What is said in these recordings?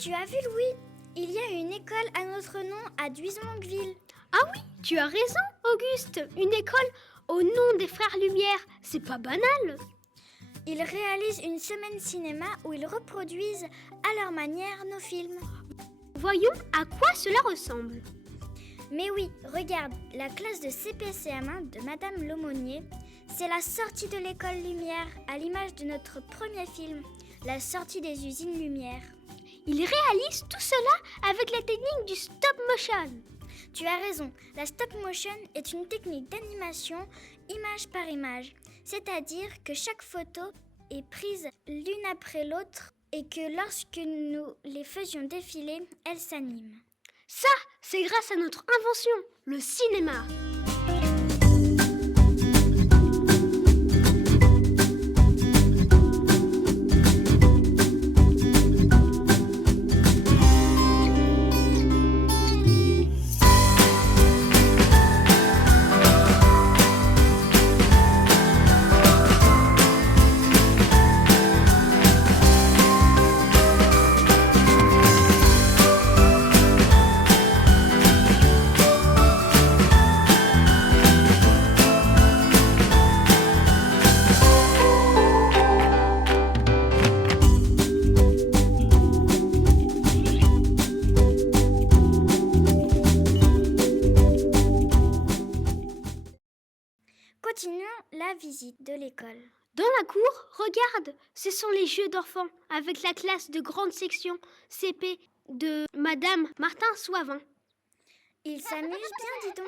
Tu as vu, Louis? Il y a une école à notre nom à Duismontville. Ah oui, tu as raison, Auguste. Une école au nom des Frères Lumière, c'est pas banal. Ils réalisent une semaine cinéma où ils reproduisent à leur manière nos films. Voyons à quoi cela ressemble. Mais oui, regarde, la classe de CP-CM1 de Madame L'aumônier, c'est la sortie de l'école Lumière, à l'image de notre premier film, la sortie des usines Lumière. Ils réalisent tout cela avec la technique du stop motion. Tu as raison, la stop motion est une technique d'animation image par image, c'est-à-dire que chaque photo est prise l'une après l'autre et que lorsque nous les faisions défiler, elles s'animent. Ça, c'est grâce à notre invention, le cinéma. Continuons la visite de l'école. Dans la cour, regarde, ce sont les jeux d'enfants avec la classe de grande section CP de Madame Martin Soivin. Ils s'amusent bien, dis donc.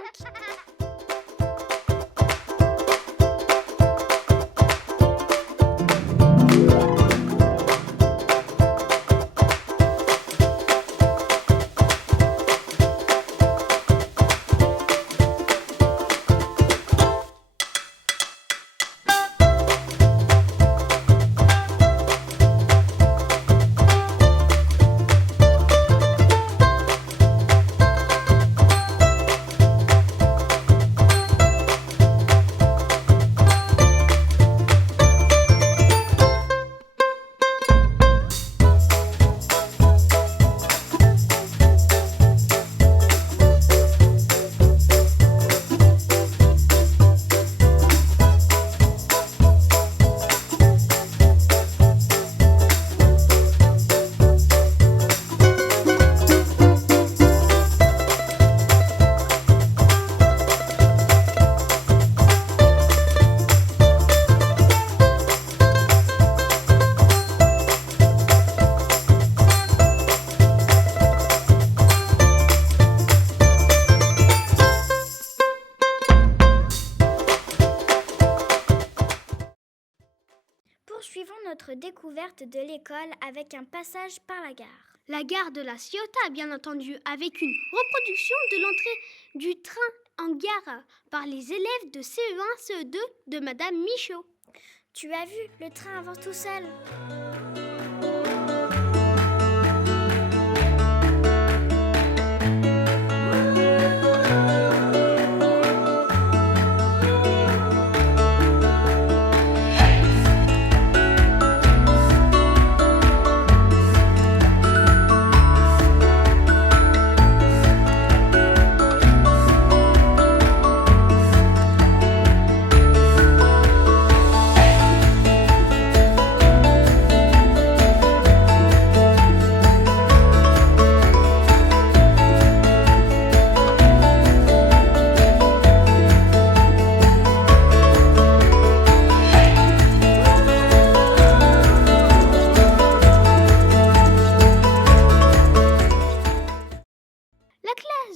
Poursuivons notre découverte de l'école avec un passage par la gare. La gare de la Ciotat, bien entendu, avec une reproduction de l'entrée du train en gare par les élèves de CE1, CE2 de Madame Michaud. Tu as vu, le train avance tout seul.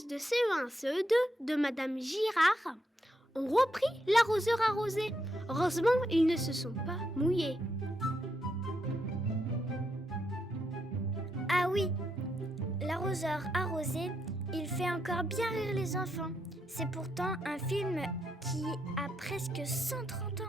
De CE1, CE2 de Madame Girard ont repris l'arroseur arrosé. Heureusement, ils ne se sont pas mouillés. Ah oui, l'arroseur arrosé, il fait encore bien rire les enfants. C'est pourtant un film qui a presque 130 ans.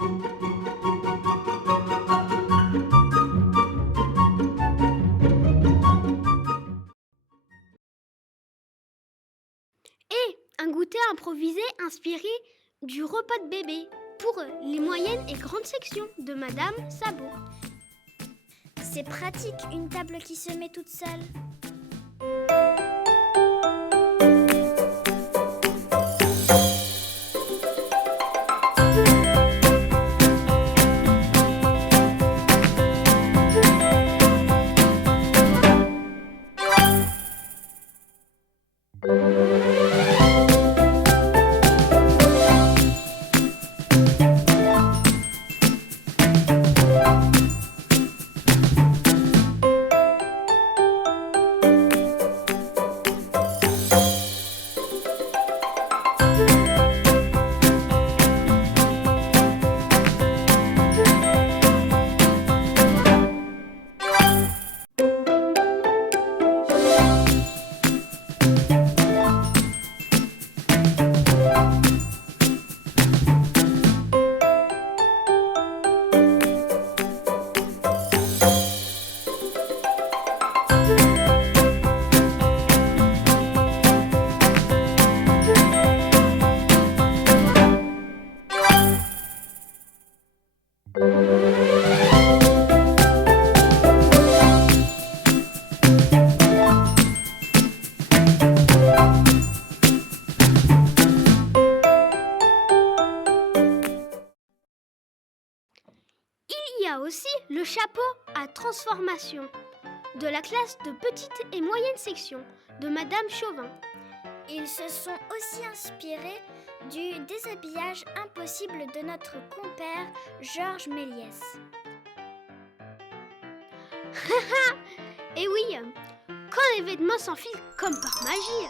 Et un goûter improvisé inspiré du repas de bébé pour les moyennes et grandes sections de Madame Sabot. C'est pratique, une table qui se met toute seule. Il y a aussi le chapeau à transformation de la classe de petite et moyenne section de Madame Chauvin. Ils se sont aussi inspirés du déshabillage impossible de notre compère Georges Méliès. Et oui, quand les vêtements s'enfilent comme par magie.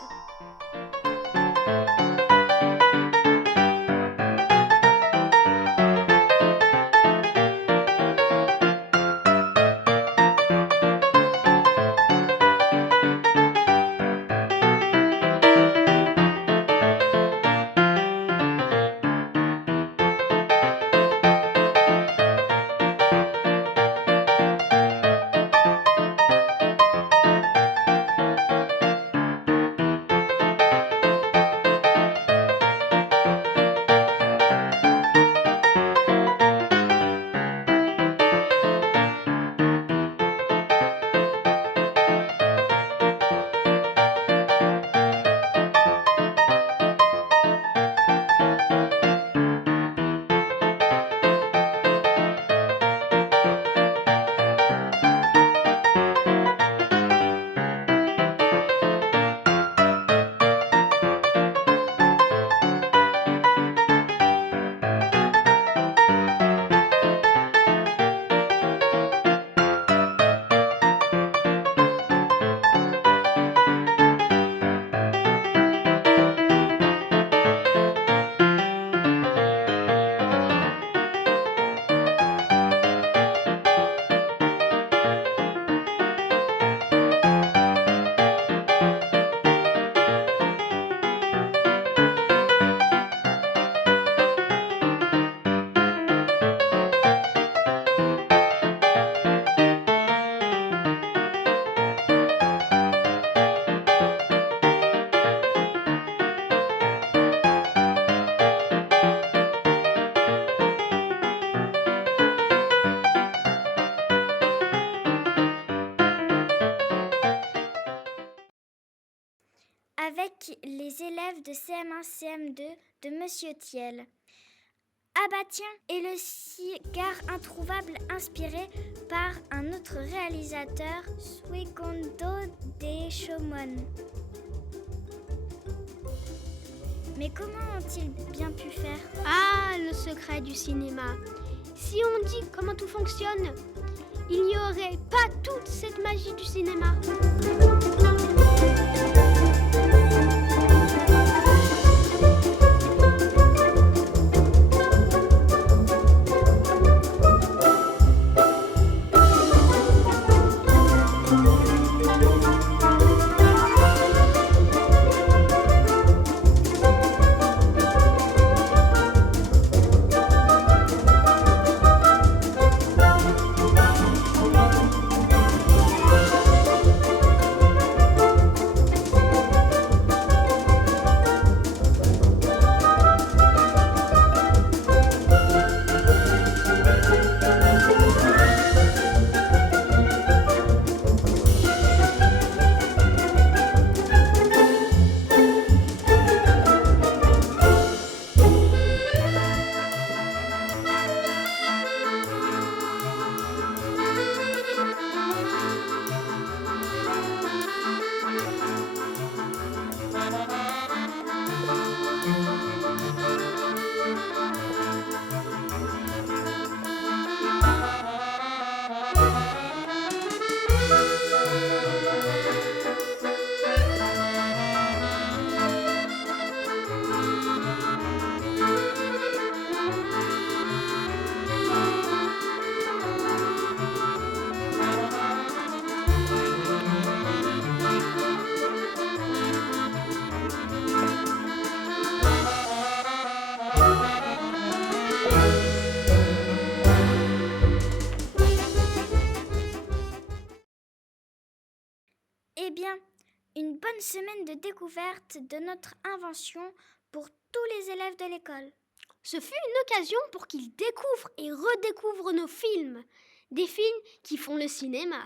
Avec les élèves de CM1, CM2 de Monsieur Thiel. Ah bah tiens, et le cigare introuvable inspiré par un autre réalisateur, Segundo de Chaumont. Mais comment ont-ils bien pu faire? Ah, le secret du cinéma. Si on dit comment tout fonctionne, il n'y aurait pas toute cette magie du cinéma. une semaine de découverte de notre invention pour tous les élèves de l'école. Ce fut une occasion pour qu'ils découvrent et redécouvrent nos films, des films qui font le cinéma.